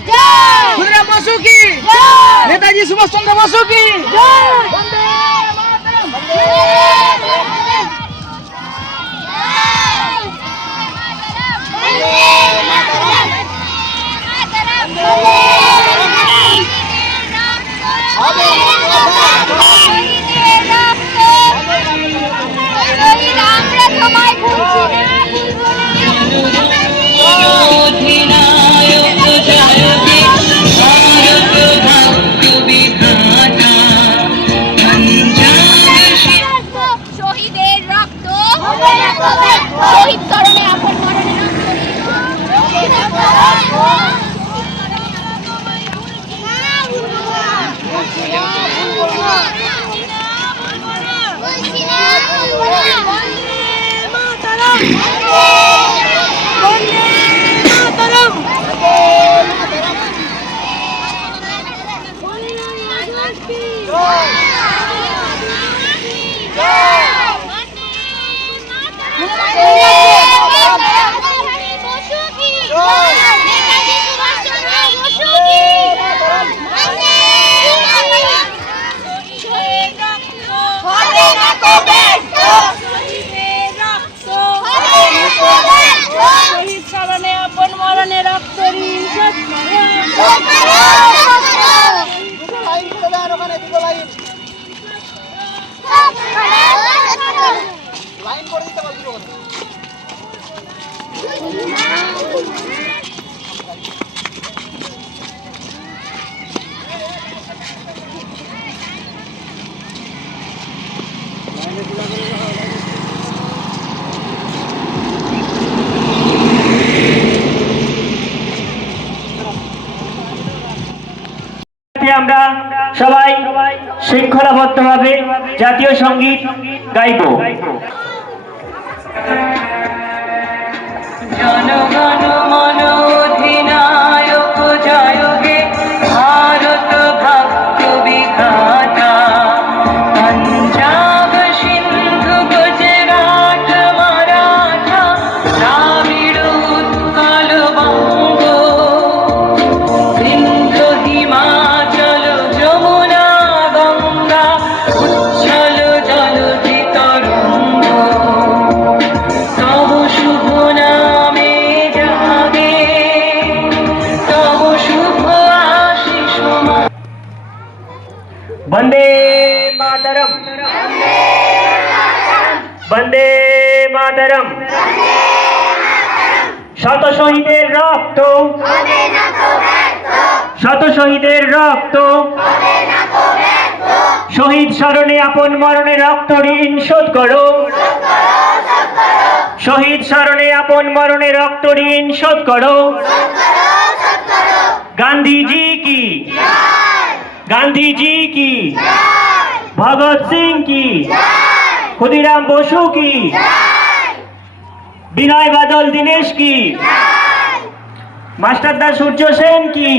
Jai! Masuki. Basuki! Jai! Netaji Subhas Chandra Jai! Steve. Line করে দিতে পারবি শৃঙ্খলাবদ্ধভাবে জাতীয় সংগীত গাইব। মাতরম। বন্দে মাতরম। শত শহীদের রক্ত। শত শহীদের রক্ত। শহীদ স্মরণে আপন মরণে রক্ত ঋণ শোধ করো। শহীদ স্মরণে আপন মরণে রক্ত ঋণ শোধ করো। গান্ধীজি কি? গান্ধীজি কি? ভগৎ সিং কি? ক্ষুদিরাম বসু কি? বিনয় বাদল দীনেশ কি? মাস্টারদা সূর্য সেন কি?